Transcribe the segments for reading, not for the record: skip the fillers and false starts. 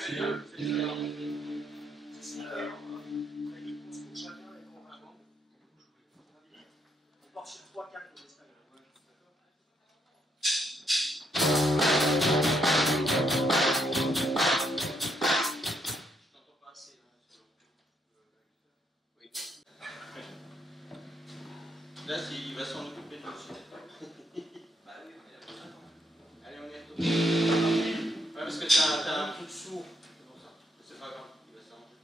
Là, il va s'en occuper tout de suite. Bah oui, allez, on y retourne. Ouais, parce que t'as un truc sourd. C'est pour ça. C'est pas grave, il va s'arranger.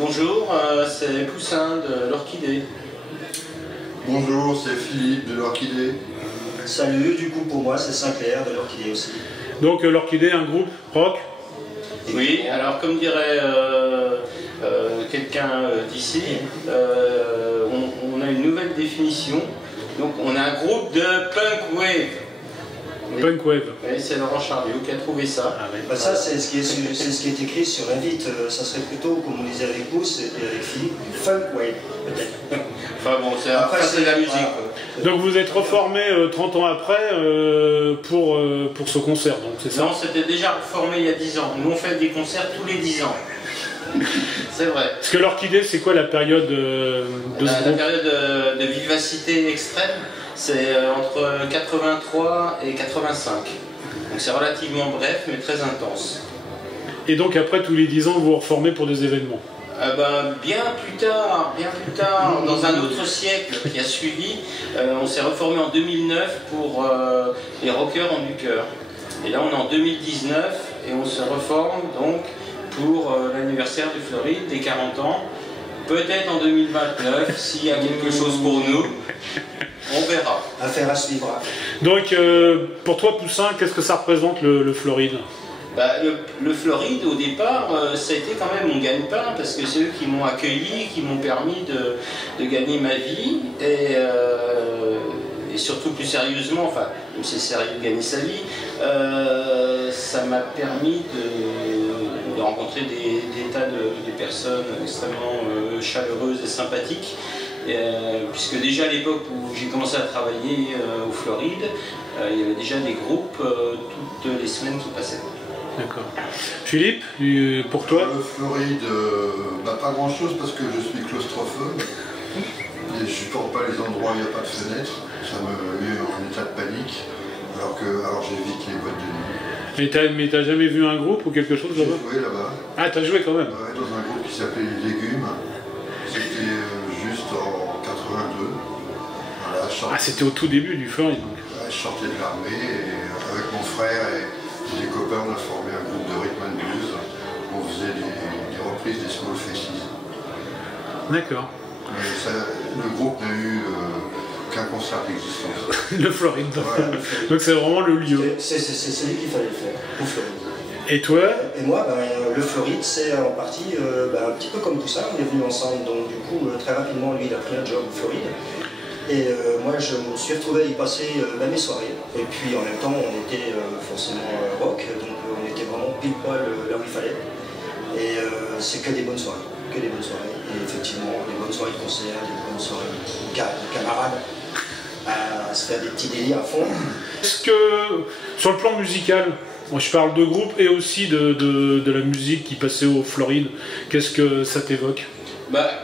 Bonjour, c'est Poussin de l'Orchidée. Bonjour, c'est Philippe de l'Orchidée. Salut, du coup pour moi c'est Sinclair de l'Orchidée aussi. Donc l'Orchidée, un groupe rock? Oui, alors comme dirait quelqu'un d'ici, on a une nouvelle définition. Donc on a un groupe de punk wave. Oui. Punk wave. Oui, c'est Laurent Charliot qui a trouvé ça. Ah, oui. Bah, ça c'est ce qui est écrit sur l'invite, ça serait plutôt comme on disait avec Pouce et avec Philippe, du funk wave peut-être. Enfin bon, c'est de la musique. Quoi. Donc vous êtes reformé 30 ans après pour ce concert, donc c'est ça? Non, c'était déjà reformé il y a 10 ans. Nous on fait des concerts tous les 10 ans. C'est vrai. Parce que l'Orchidée, c'est quoi la période de ce La groupe? période de vivacité extrême, c'est entre 83 et 85. Donc c'est relativement bref, mais très intense. Et donc après, tous les 10 ans, vous vous reformez pour des événements? Bien plus tard, dans un autre siècle qui a suivi, on s'est reformé en 2009 pour les rockers ont du cœur. Et là on est en 2019 et on se reforme donc pour l'anniversaire du Floride des 40 ans. Peut-être en 2029, s'il y a quelque chose pour nous, on verra. Affaire à suivre. Donc pour toi, Poussin, qu'est-ce que ça représente le Floride? Bah, le Floride, au départ, ça a été quand même mon gagne-pain, parce que c'est eux qui m'ont accueilli, qui m'ont permis de gagner ma vie, et surtout plus sérieusement, enfin, même si c'est sérieux de gagner sa vie, ça m'a permis de rencontrer des tas de personnes extrêmement chaleureuses et sympathiques, puisque déjà à l'époque où j'ai commencé à travailler au Floride, il y avait déjà des groupes toutes les semaines qui passaient. D'accord. Philippe, pour toi? Le Floride, pas grand chose parce que je suis claustrophobe et je supporte pas les endroits où il n'y a pas de fenêtre, ça me met en état de panique, alors j'évite les boîtes de nuit. Mais t'as jamais vu un groupe ou quelque chose là-bas? J'ai joué là-bas. Ah, t'as joué quand même? Ouais, dans un groupe qui s'appelait Les Légumes, c'était juste en 82. Voilà, Ah, c'était au tout début du Floride. Ouais, je sortais de l'armée et avec mon frère et des copains, on a formé un groupe de rhythm and blues. On faisait des reprises des Small Faces. D'accord. Le groupe n'a eu qu'un concert d'existence. Le Floride. Voilà. Donc c'est vraiment le lieu. C'est celui qu'il fallait faire, au Floride. Et toi? Et moi, le Floride, c'est en partie un petit peu comme tout ça, on est venus ensemble, donc du coup, très rapidement, lui, il a pris un job au Floride. Et moi, je me suis retrouvé à y passer mes soirées. Et puis, en même temps, on était forcément rock, donc on était vraiment pile poil là où il fallait. Et c'est que des bonnes soirées, que des bonnes soirées. Et effectivement, des bonnes soirées de concert, des bonnes soirées de camarades, à se faire des petits délires à fond. Est-ce que, sur le plan musical, moi je parle de groupe et aussi de la musique qui passait au Floride, qu'est-ce que ça t'évoque?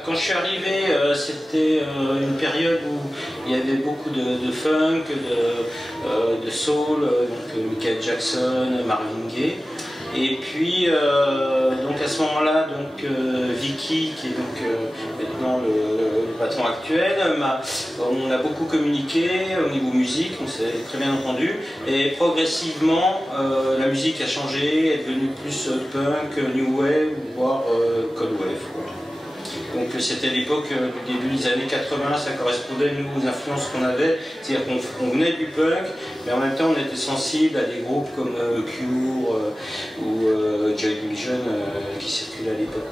Quand je suis arrivé, c'était une période où il y avait beaucoup de funk, de soul, donc Michael Jackson, Marvin Gaye. Et puis, donc à ce moment-là, Vicky, qui est donc maintenant le patron actuel, on a beaucoup communiqué au niveau musique, on s'est très bien entendu. Et progressivement, la musique a changé, est devenue plus punk, new wave, voire cold wave, quoi. Donc c'était l'époque du début des années 80, ça correspondait nous aux influences qu'on avait, c'est-à-dire qu'on venait du punk, mais en même temps on était sensible à des groupes comme Cure ou Joy Division qui circulaient à l'époque.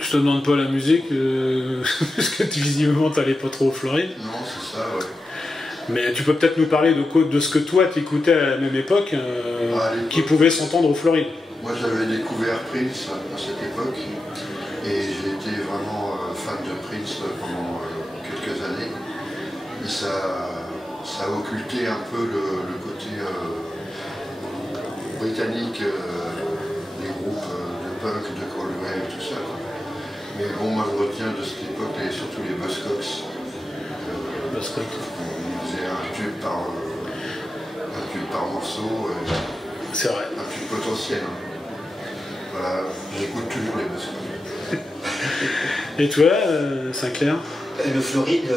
Je te demande pas la musique, parce que visiblement t'allais pas trop au Floride. Non, c'est ça, ouais. Mais tu peux peut-être nous parler de ce que toi t'écoutais à la même époque, qui pouvait s'entendre au Floride. Moi j'avais découvert Prince à cette époque et j'ai été vraiment fan de Prince pendant quelques années. Et ça a occulté un peu le côté britannique des groupes de punk, de cold wave, tout ça, quoi. Mais bon, moi je retiens de cette époque et surtout les Buzzcocks. Buzzcocks. Ils faisaient un tube par morceau. C'est vrai. Un tube potentiel. Voilà, j'écoute toujours les Buzzcocks. Et toi, Sinclair? Le Floride,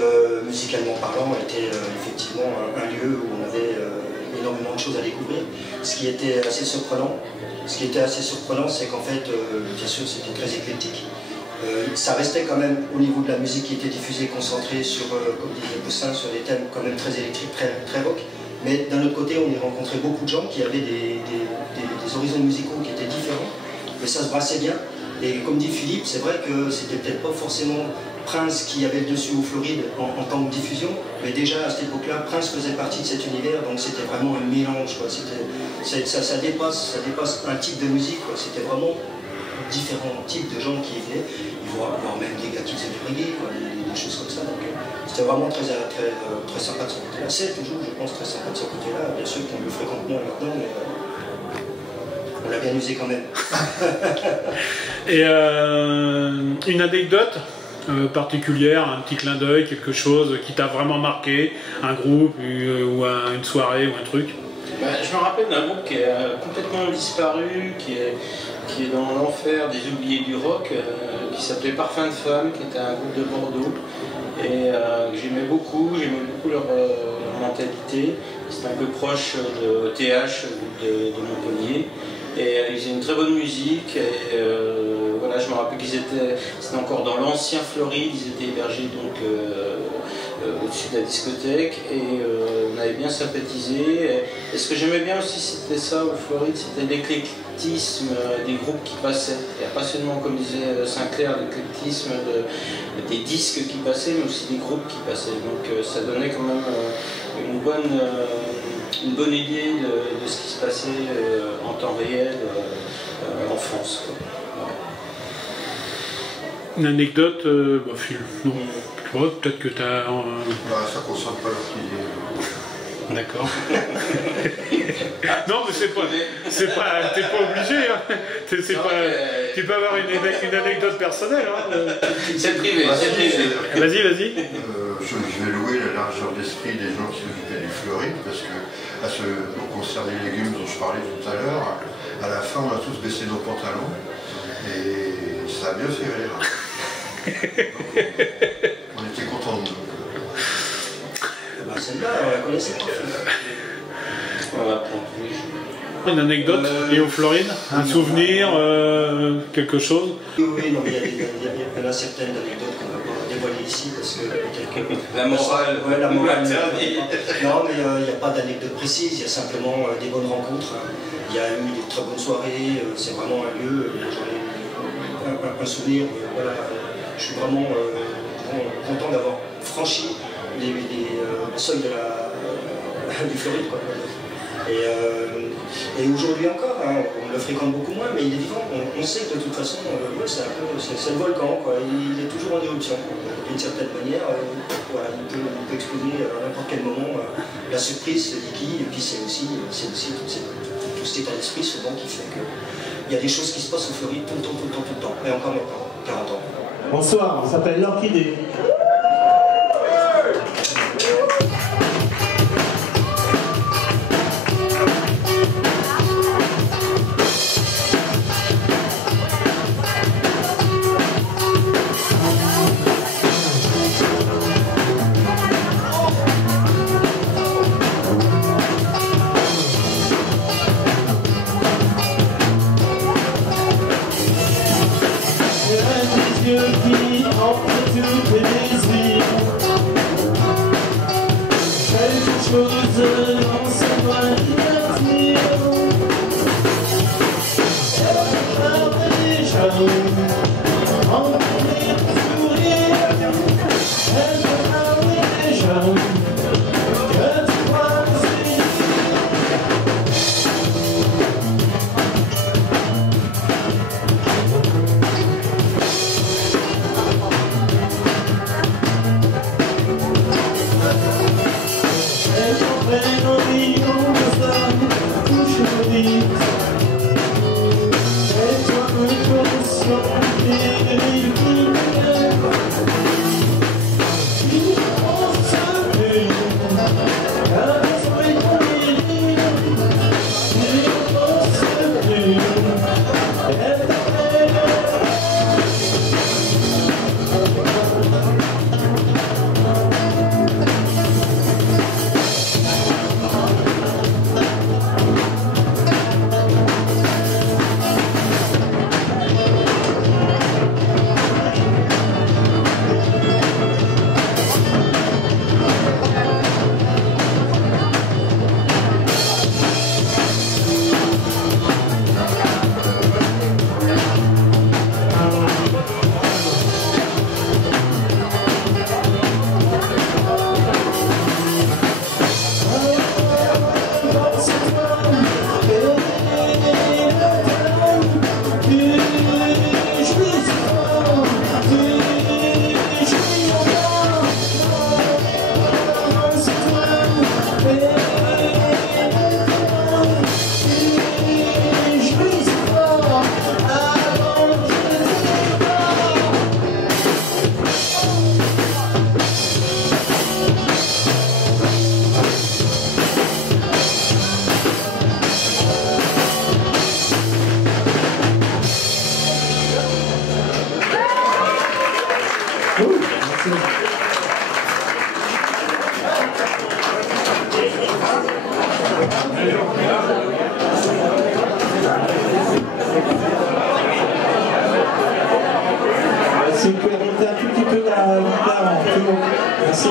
musicalement parlant, était effectivement un lieu où on avait énormément de choses à découvrir. Ce qui était assez surprenant, c'est qu'en fait, bien sûr, c'était très éclectique. Ça restait quand même au niveau de la musique qui était diffusée, concentrée sur, comme disait Poussin, sur des thèmes quand même très électriques, très rock. Mais d'un autre côté, on y rencontrait beaucoup de gens qui avaient des horizons musicaux qui étaient différents, mais ça se brassait bien. Et comme dit Philippe, c'est vrai que c'était peut-être pas forcément Prince qui avait le dessus au Floride en tant que diffusion, mais déjà à cette époque-là, Prince faisait partie de cet univers, donc c'était vraiment un mélange, quoi. Ça dépasse un type de musique, quoi. C'était vraiment différents types de gens qui y venaient, voire même des gars qui faisaient du reggae, quoi, des choses comme ça. Donc c'était vraiment très sympa de ce côté-là. C'est toujours, je pense, très sympa de ce côté-là. Bien sûr qu'on le fréquente moins maintenant, mais on l'a bien usé quand même. Et une anecdote particulière, un petit clin d'œil, quelque chose qui t'a vraiment marqué, un groupe ou une soirée ou un truc? Je me rappelle d'un groupe qui a complètement disparu, qui est dans l'enfer des oubliés du rock, qui s'appelait Parfum de Femme, qui était un groupe de Bordeaux, et j'aimais beaucoup leur mentalité. C'était un peu proche de TH, de Montpellier, et ils faisaient une très bonne musique, et voilà, je me rappelle c'était encore dans l'ancien Floride, ils étaient hébergés donc au-dessus de la discothèque, et on avait bien sympathisé. Et ce que j'aimais bien aussi, c'était ça au Floride, c'était l'éclectisme des groupes qui passaient. Il n'y a pas seulement, comme disait Sinclair, l'éclectisme des disques qui passaient, mais aussi des groupes qui passaient. Donc ça donnait quand même une bonne idée de ce qui se passait en temps réel en France, quoi. Une anecdote, Phil, non. Tu vois, peut-être que t'as... Ça ne concerne pas l'artillerie. D'accord. Non, mais t'es pas obligé, hein. Tu peux avoir une anecdote personnelle, hein. C'est privé, c'est privé. Vas-y. Je vais louer la largeur d'esprit des gens qui s'occupaient du Floride, parce que, concernant les légumes dont je parlais tout à l'heure, à la fin, on a tous baissé nos pantalons, et ça a bien fait rire. On était contents de nous. Celle-là, on la connaissait pas. Une anecdote liée au Floride, un souvenir, quelque chose? Oui, non, mais il y en a certaines anecdotes qu'on ne va pas dévoiler ici parce que la morale. Ouais, la morale. Non, mais il n'y a pas d'anecdote précise, il y a simplement des bonnes rencontres. Il y a eu des très bonnes soirées, c'est vraiment un lieu, j'en ai un souvenir. Voilà, je suis vraiment content d'avoir franchi les seuils du Floride, quoi. Et aujourd'hui encore, hein, on le fréquente beaucoup moins, mais il est vivant. On sait que de toute façon, c'est le volcan, quoi. Il est toujours en éruption. D'une certaine manière, voilà, il peut exploser à n'importe quel moment. La surprise, c'est Vicky, et puis c'est aussi tout cet état d'esprit souvent qui fait qu'il y a des choses qui se passent au Floride tout le temps. Et encore maintenant, 40 ans. Bonsoir, on s'appelle l'Orchidée. porte tous tes désirs. Quelque chose dans sa voix divertir. Elle parle déjà, envoyer ton sourire. Elle parle déjà, que tu crois que c'est. Si vous pouvez remonter un tout petit peu la guitare, c'est bon. Merci.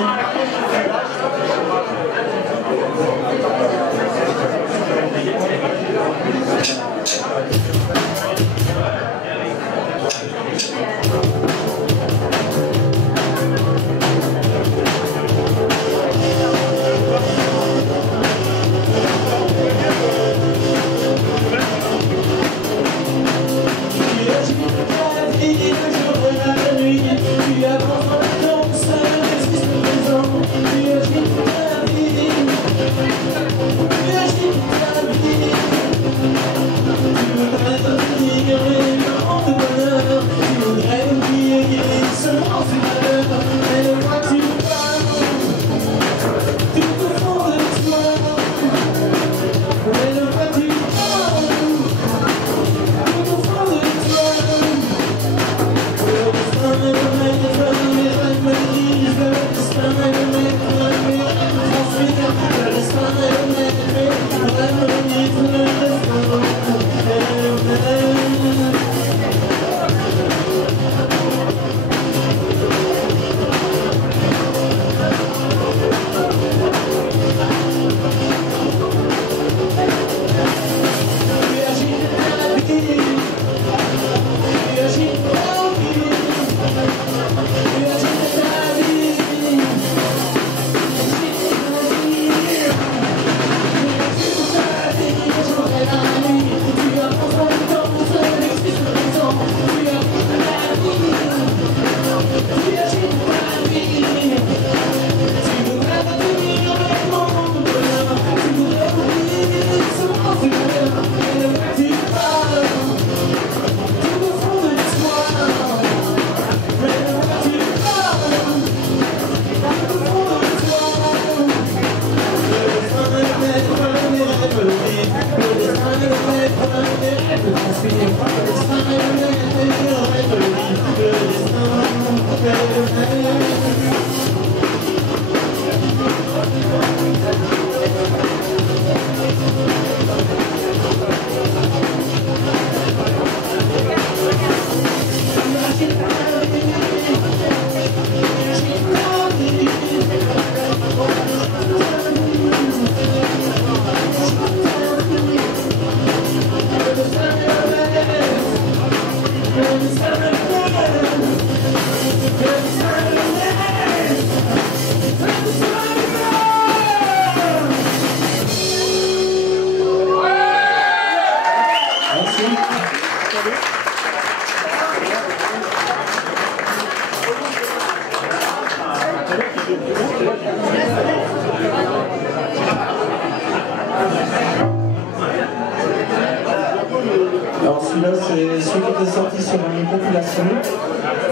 Alors celui-là, c'est celui qui était sorti sur une compilation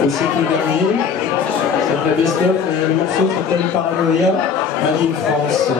au siècle dernier. Ça s'appelle Best of, et le morceau s'appelle Paranoia, Made in France.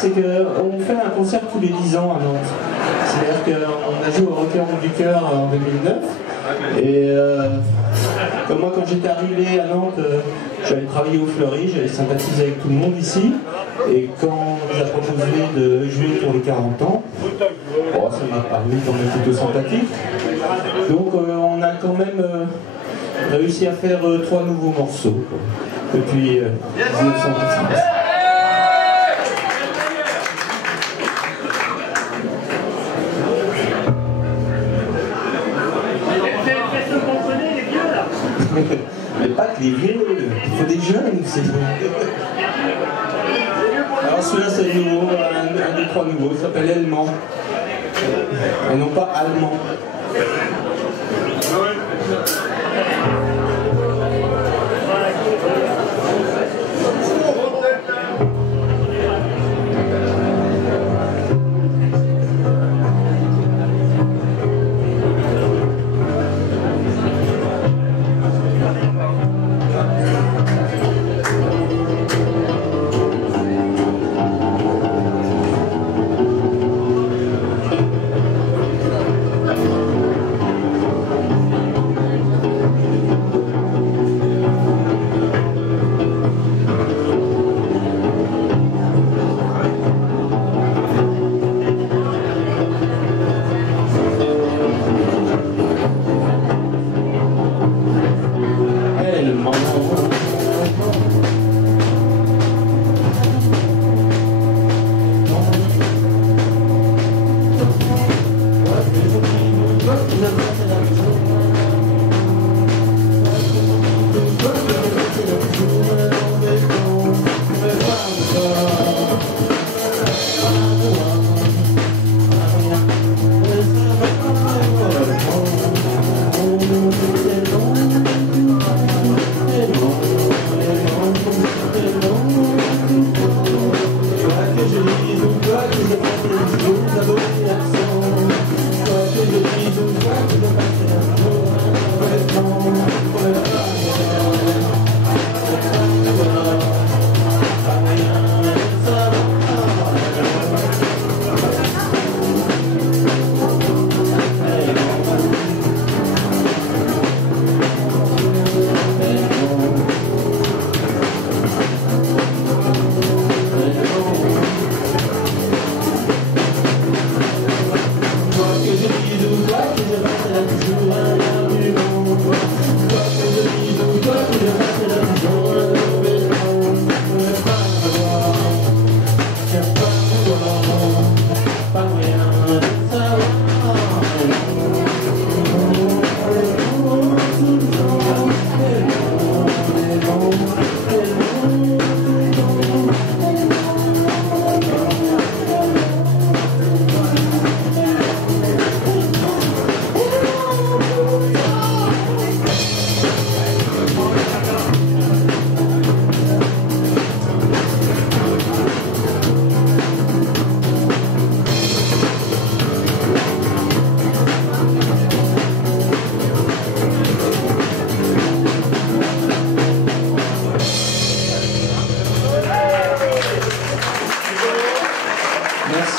C'est qu'on fait un concert tous les 10 ans à Nantes. C'est-à-dire qu'on a joué au Rocker du Cœur en 2009. Et comme moi, quand j'étais arrivé à Nantes, j'avais travaillé au Fleury, j'avais sympathisé avec tout le monde ici. Et quand on nous a proposé de jouer pour les 40 ans, oh, ça m'a paru quand même plutôt sympathique. Donc on a quand même réussi à faire 3 nouveaux morceaux depuis 1990. Mais pas que les vieux, il faut des jeunes, c'est bon. Alors celui-là c'est nouveau, un des 3 nouveaux, il s'appelle Allemand. Et non pas Allemand.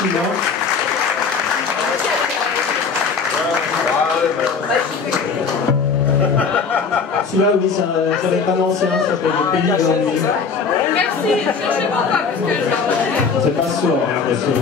effectivement. Celui-là, oui, ça va être un ancien, ça s'appelle Le Pays de l'ennui. Merci, cherchez pas parce que je... C'est pas sourd, hein, bien sûr.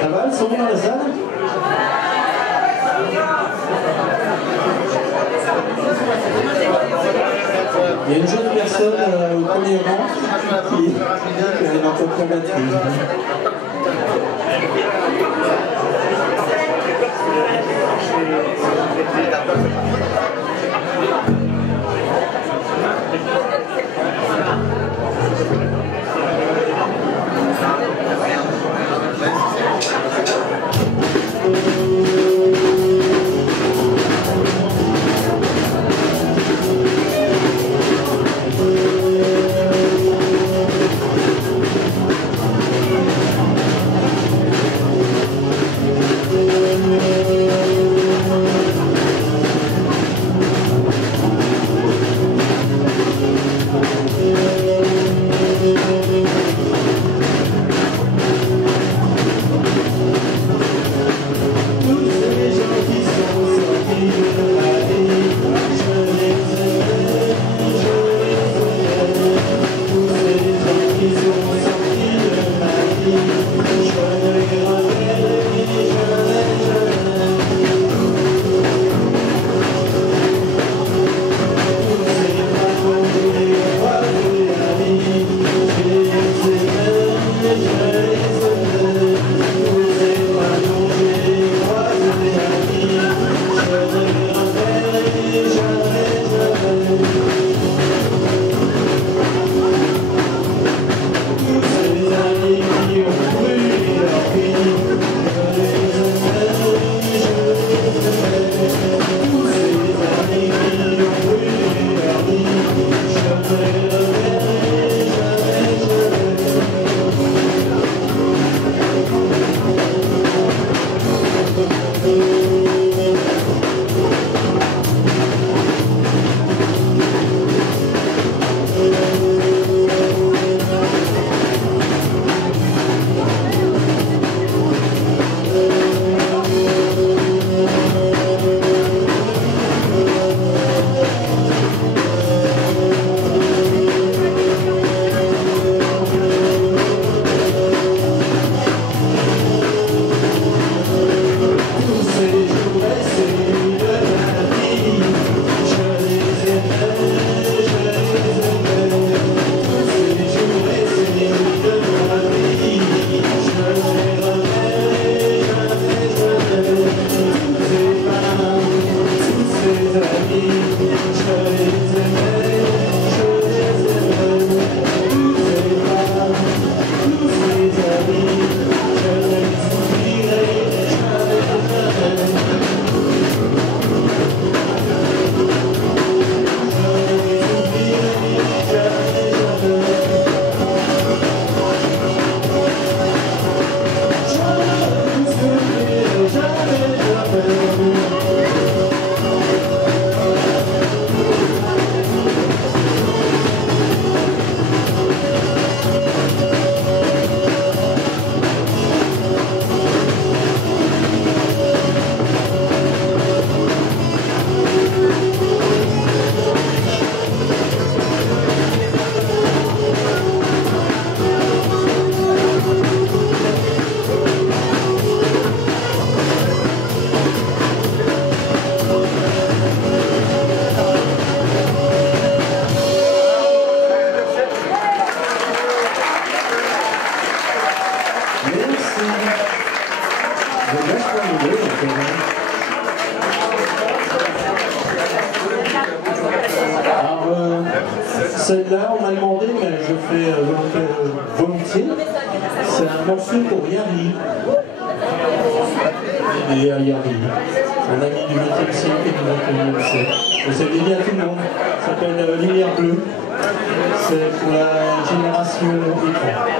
Ça va, le son dans la salle? Il y a une jeune personne au premier rang qui est dans votre batterie. Celle-là, on m'a demandé, mais je fais volontiers. C'est un morceau pour Yari. Et Yari, un ami du XXe siècle et du XXIe siècle. Et c'est dédié à tout le monde. Ça s'appelle Lumière Bleue. C'est pour la génération écran.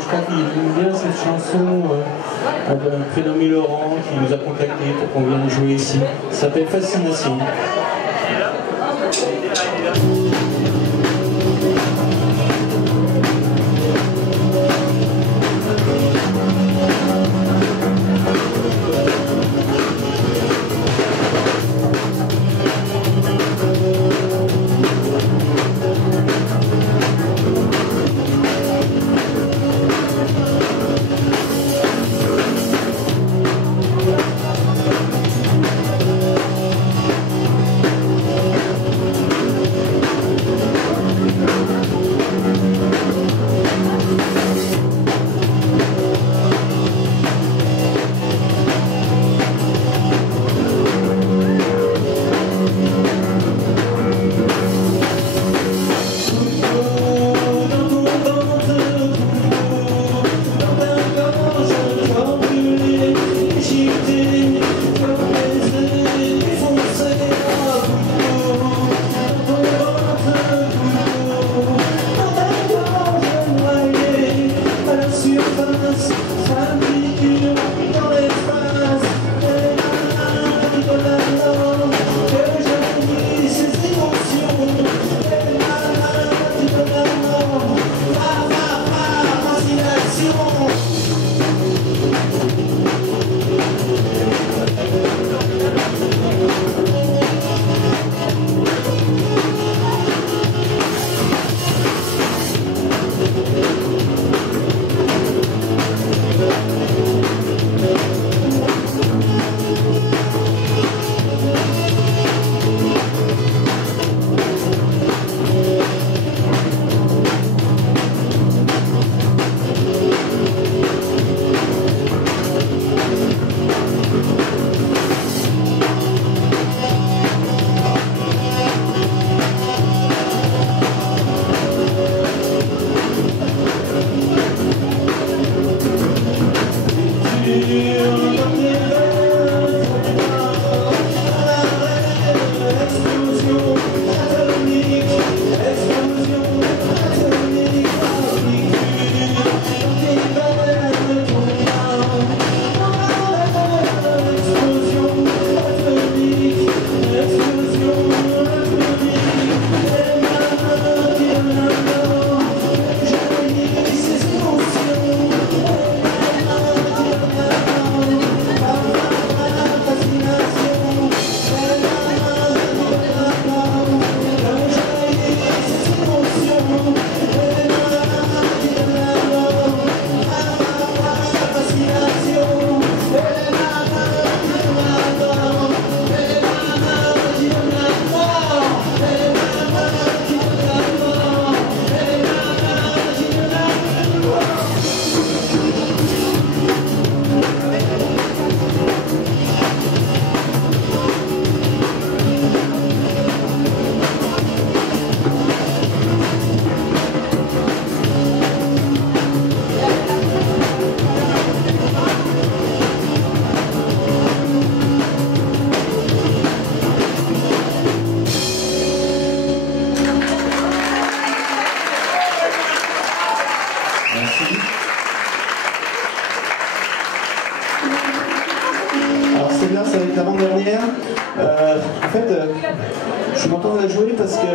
je crois qu'il aime bien cette chanson d'un prénommé Laurent qui nous a contactés pour qu'on vienne jouer ici. Ça s'appelle Fascination. Je suis content de la jouer parce que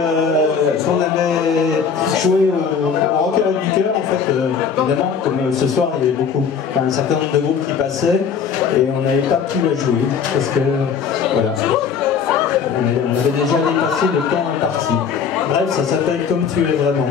quand on avait joué au Rocker du Cœur, en fait, évidemment, comme ce soir, il y avait un certain nombre de groupes qui passaient et on n'avait pas pu la jouer parce que, voilà, on avait déjà dépassé le temps imparti. Bref, ça s'appelle Comme tu es vraiment.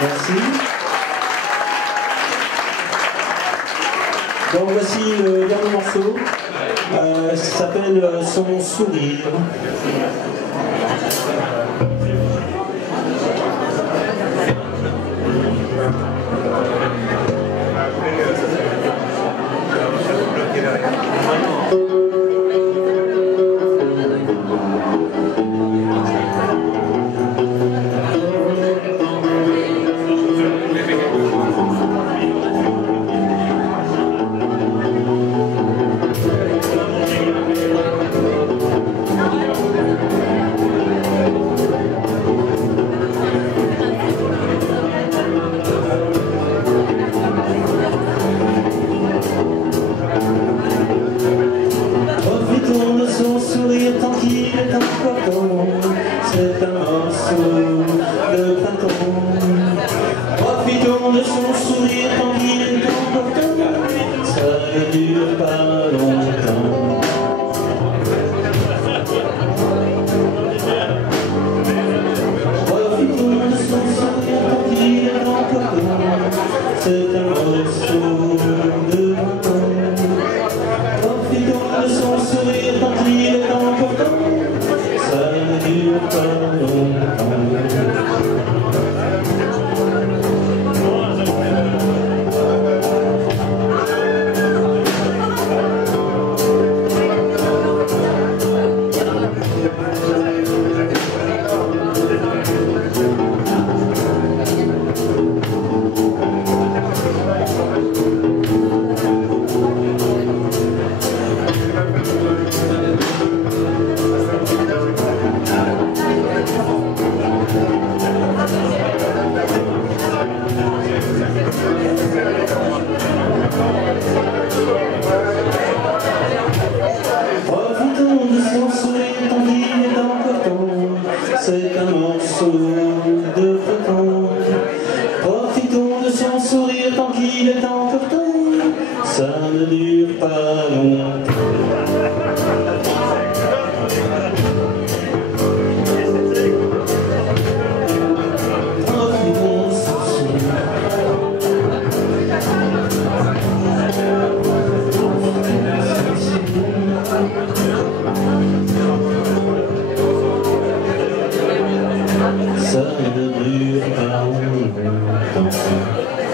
Merci. Donc voici le dernier morceau. Ça s'appelle Son sourire.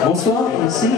Bonsoir, merci.